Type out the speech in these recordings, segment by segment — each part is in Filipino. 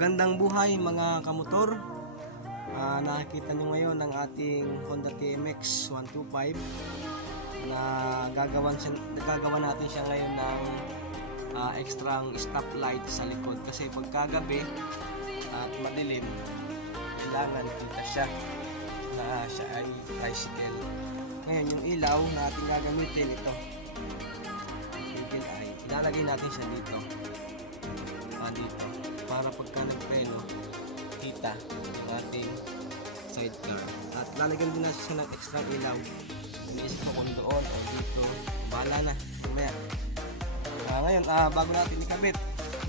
Magandang buhay mga kamotor. Nakikita nyo ngayon ang ating Honda TMX 125 na gagawa natin siya ngayon ng extra stoplight sa likod, kasi pagkagabi at madilim kailangan kita siya na siya ay tricycle. Ngayon yung ilaw na ating gagamitin, ito ay ilalagay natin siya dito, dito, para pagka nagpreno kita yung ating sidecar. At lalagyan din natin siya ng extra ilaw. Iniisip ko kung doon o dito, bahala na mamaya. Ngayon bago natin ikabit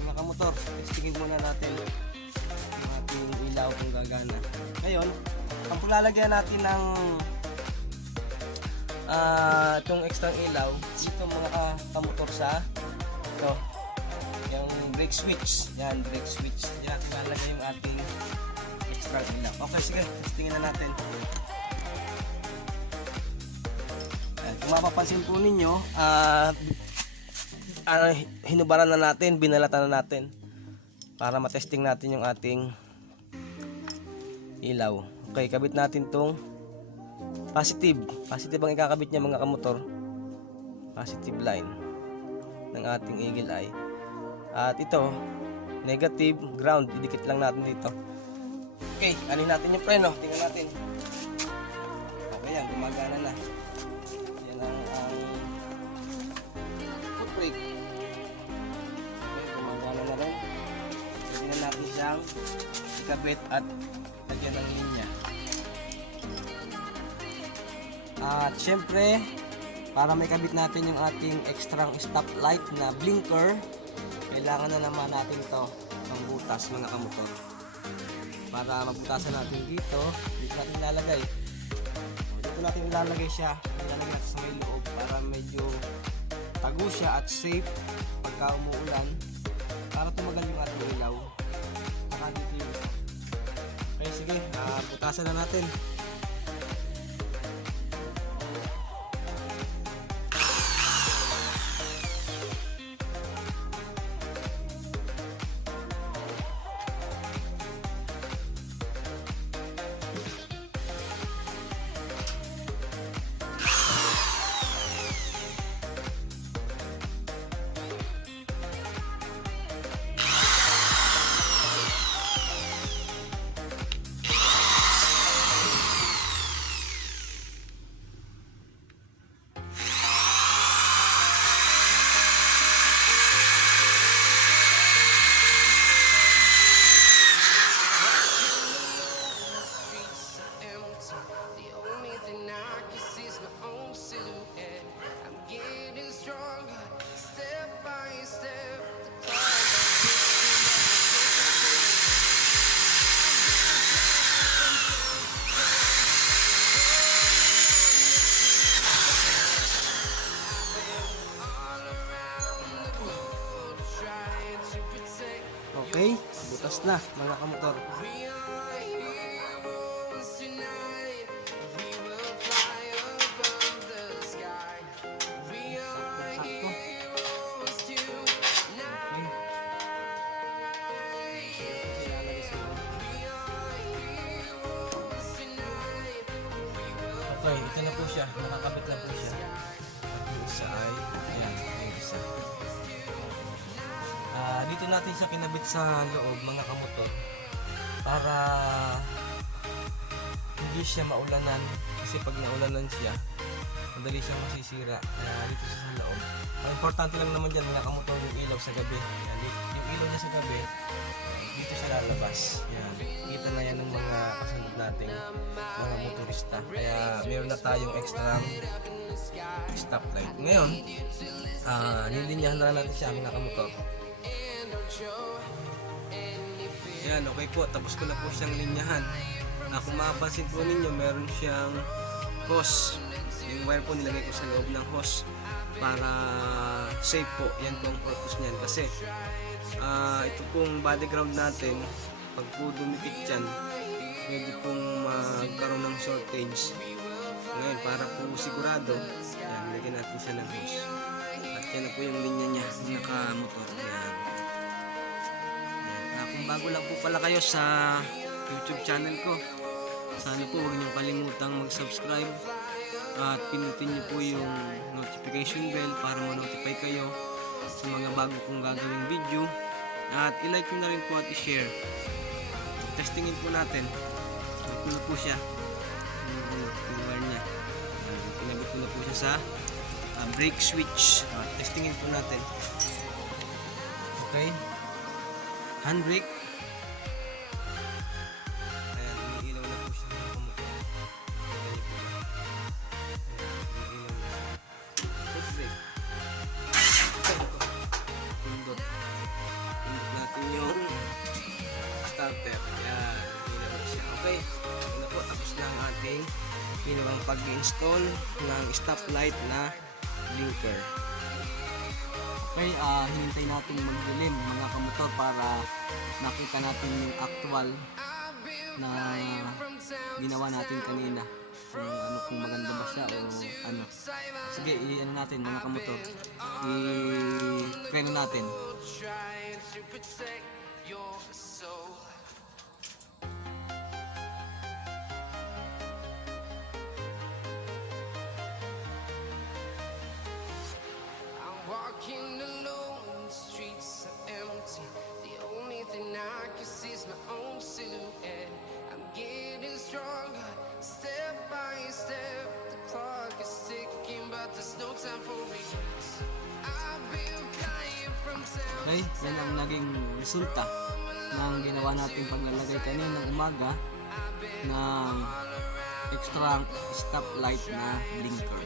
mga kamotor, testingin muna natin yung ating ilaw kung gagana. Ngayon ang lalagyan natin ng itong extra ilaw dito mga kamotor sa ito, yung brake switch. Yan, brake switch. Yan, ilalagay yung ating extra ilaw. Okay, sige, testingin na natin. Yan, kung mapapansin po ninyo, hinubaran na natin, binalatan na natin para matesting natin yung ating ilaw. Okay, kabit natin tong positive ang ikakabit niya mga kamotor, positive line ng ating eagle eye. At ito negative ground, didikit lang natin dito. Okay, alin natin yung preno, tingnan natin. Okay, yan, gumagana na. Yan ang foot brake. Okay, gumagana na rin. Pwede na natin siyang ikabit at lagyan ng linya. At syempre, para may kabit natin yung ating extra stoplight na blinker, kailangan na naman natin to ng butas mga kamotor. Para mabutasan natin dito natin ilalagay. Dito natin ilalagay siya, ilalagay natin sa may loob para medyo tago siya at safe pagka umuulan, para tumagal yung ating ilaw. Saka dito yun. Okay, sige, butasan na natin. Okay, butas na mga kamotor. Okay, ito na po siya, nakakabit na po siya. At yung isa ay, ayan, yung isa. Dito natin siya kinabit sa loob mga kamotor para hindi siya maulanan, kasi pag naulanan siya madali siyang masisira. Kaya dito siya sa loob. Ang importante lang naman dyan mga kamotor, yung ilaw sa gabi. Yan, yung ilaw niya sa gabi dito siya lalabas. Yan, kita na yan ng mga kasunod nating mga motorista. Kaya meron na tayong extra stoplight. Ngayon nilinyahan na natin siya mga kamotor. Yan, okay po, tapos ko na po siyang linyahan. Kung mapapansin po ninyo, meron siyang hose. Yung wire po nilagay ko sa loob ng hose para safe po. Yan po ang purpose niyan, kasi ito pong body ground natin, pag po dumikit dyan, pwede pong magkaroon ng shortage. Ngayon, para po sigurado, yan, lagyan natin siya ng hose. At yan na po yung linya niya, naka-motor. Yan. Yan. Kung kung bago lang po pala kayo sa YouTube channel ko, sana po huwag niyong kalimutang mag-subscribe at pinutin niyo po yung notification bell para ma-notify kayo sa mga bago kong gagawing video, at i-like nyo na rin po at i-share. Testingin po natin. Ito na po siya, yung wire niya. Pinabit ko na po siya sa brake switch. Testingin po natin. Okay, handbrake. Ayan, umiilaw na po siya ng kamotor. Foot brake. Pindot natin yung starter. Ayan, umiilaw na siya. Okay, ito na po, tapos na ang ating ginawang pag-install ng stoplight na blinker. Okay, hinintay natin magdilim mga kamotor para makita natin yung actual na ginawa natin kanina. Kung maganda ba siya o ano. Sige, i-ano natin mga kamotor. I-try na natin. Walking alone, the streets are empty. The only thing I can see is my own silhouette. I'm getting stronger, step by step. The clock is ticking, but there's no time for regrets. I've been flying from town. Okay, yan ang naging resulta ng ginawa nating paglalagay kaninang umaga ng extra stoplight na blinker.